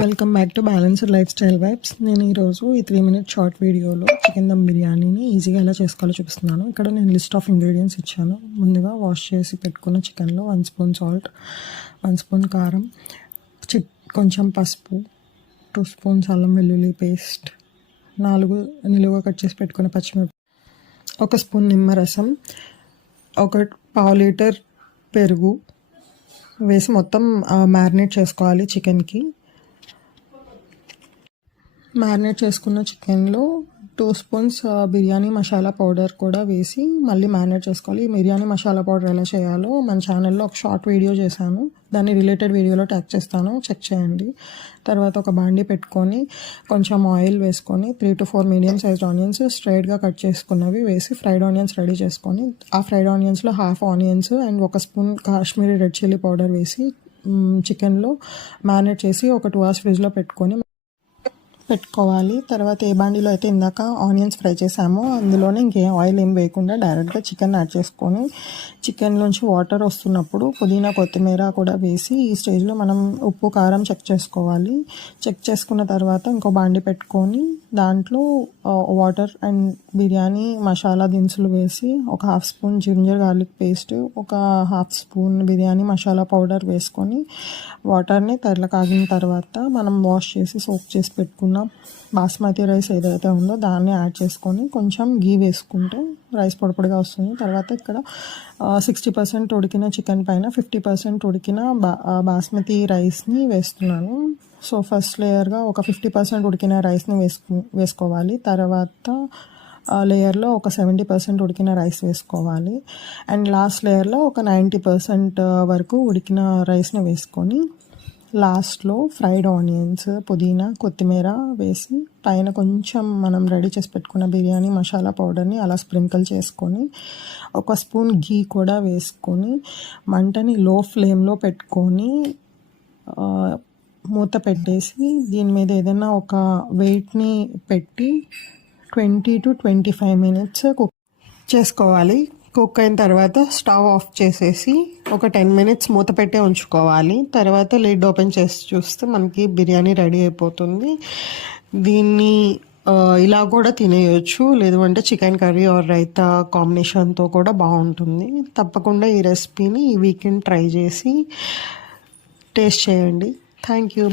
Welcome back to balanced life style vibes. నేను ఈరోజు ఈ 3 minute షార్ట్ వీడియోలో చికెన్ దమ్ బిర్యానీని ఈజీగా ఎలా చేసుకోవాలో చూపిస్తున్నాను. ఇక్కడ నేను లిస్ట్ ఆఫ్ ఇంగ్రీడియంట్స్ ఇచ్చాను. ముందుగా వాష్ చేసి పెట్టుకున్న చికెన్లో 1 స్పూన్ సాల్ట్, 1 స్పూన్ కారం, కొంచెం పసుపు, 2 స్పూన్స్ అల్లం వెల్లుల్లి పేస్ట్, 4 నిలువుగా కట్ చేసి పెట్టుకున్న పచ్చిమిరపకాయలు, 1 స్పూన్ నిమ్మరసం, 1/2 లీటర్ పెరుగు వేసి మొత్తం మ్యారినేట్ చేసుకోవాలి. చికెన్కి మ్యారినేట్ చేసుకున్న చికెన్లో 2 స్పూన్స్ బిర్యానీ మసాలా పౌడర్ కూడా వేసి మళ్ళీ మ్యారినేట్ చేసుకోవాలి. ఈ బిర్యానీ మసాలా పౌడర్ ఎలా చేయాలో మన ఛానల్లో ఒక షార్ట్ వీడియో చేశాను, దాన్ని రిలేటెడ్ వీడియోలో ట్యాగ్ చేస్తాను, చెక్ చేయండి. తర్వాత ఒక బాండీ పెట్టుకొని కొంచెం ఆయిల్ వేసుకొని 3 to 4 మీడియం సైజ్ ఆనియన్స్ స్ట్రైట్గా కట్ చేసుకున్నవి వేసి ఫ్రైడ్ ఆనియన్స్ రెడీ చేసుకొని ఆ ఫ్రైడ్ ఆనియన్స్లో half onions and 1 spoon Kashmiri red chilli powder వేసి చికెన్లో మ్యారినేట్ చేసి ఒక 2 hours ఫ్రిడ్జ్లో పెట్టుకోవాలి. తర్వాత ఏ బాండీలో అయితే ఇందాక ఆనియన్స్ ఫ్రై చేసామో అందులోనే ఇంకేం ఆయిల్ ఏం వేయకుండా డైరెక్ట్గా చికెన్ యాడ్ చేసుకొని చికెన్ నుంచి వాటర్ వస్తున్నప్పుడు పుదీనా కొత్తిమీర కూడా వేసి ఈ స్టేజ్లో మనం ఉప్పు కారం చెక్ చేసుకోవాలి. చెక్ చేసుకున్న తర్వాత ఇంకో బాండీ పెట్టుకొని దాంట్లో వాటర్ అండ్ బిర్యానీ మసాలా దినుసులు వేసి ఒక 1/2 స్పూన్ జింజర్ గార్లిక్ పేస్ట్, ఒక 1/2 స్పూన్ బిర్యానీ మసాలా పౌడర్ వేసుకొని వాటర్ని కాగిన తర్వాత మనం వాష్ చేసి సోక్ చేసి పెట్టుకున్న బాస్మతి రైస్ ఏదైతే ఉందో దాన్ని యాడ్ చేసుకొని కొంచెం గీ వేసుకుంటే రైస్ పొడిగా వస్తుంది. తర్వాత ఇక్కడ 60% ఉడికిన చికెన్ పైన 50% ఉడికిన బాస్మతి రైస్ని వేస్తున్నాను. సో ఫస్ట్ లేయర్గా ఒక 50% ఉడికిన రైస్ని వేసుకోవాలి. తర్వాత లేయర్లో ఒక 70% ఉడికిన రైస్ వేసుకోవాలి. అండ్ లాస్ట్ లేయర్లో ఒక 90% వరకు ఉడికిన రైస్ని వేసుకొని లాస్ట్లో ఫ్రైడ్ ఆనియన్స్, పుదీనా, కొత్తిమీర వేసి పైన కొంచెం మనం రెడీ చేసి పెట్టుకున్న బిర్యానీ మసాలా పౌడర్ని అలా స్ప్రింకిల్ చేసుకొని 1 స్పూన్ గీ కూడా వేసుకొని మంటని లో ఫ్లేమ్లో పెట్టుకొని మూత పెట్టేసి దీని మీద ఏదైనా ఒక వెయిట్ని పెట్టి 20 to 25 minutes కుక్ చేసుకోవాలి. కుక్ అయిన తర్వాత స్టవ్ ఆఫ్ చేసేసి ఒక 10 minutes మూత పెట్టే ఉంచుకోవాలి. తర్వాత లిడ్ ఓపెన్ చేసి చూస్తే మనకి బిర్యానీ రెడీ అయిపోతుంది. దీన్ని ఇలా కూడా తినేయచ్చు, లేదు అంటే చికెన్ కర్రీ ఆర్ రైతా కాంబినేషన్తో కూడా బాగుంటుంది. తప్పకుండా ఈ రెసిపీని ఈ వీకెండ్ ట్రై చేసి టేస్ట్ చేయండి. Thank you.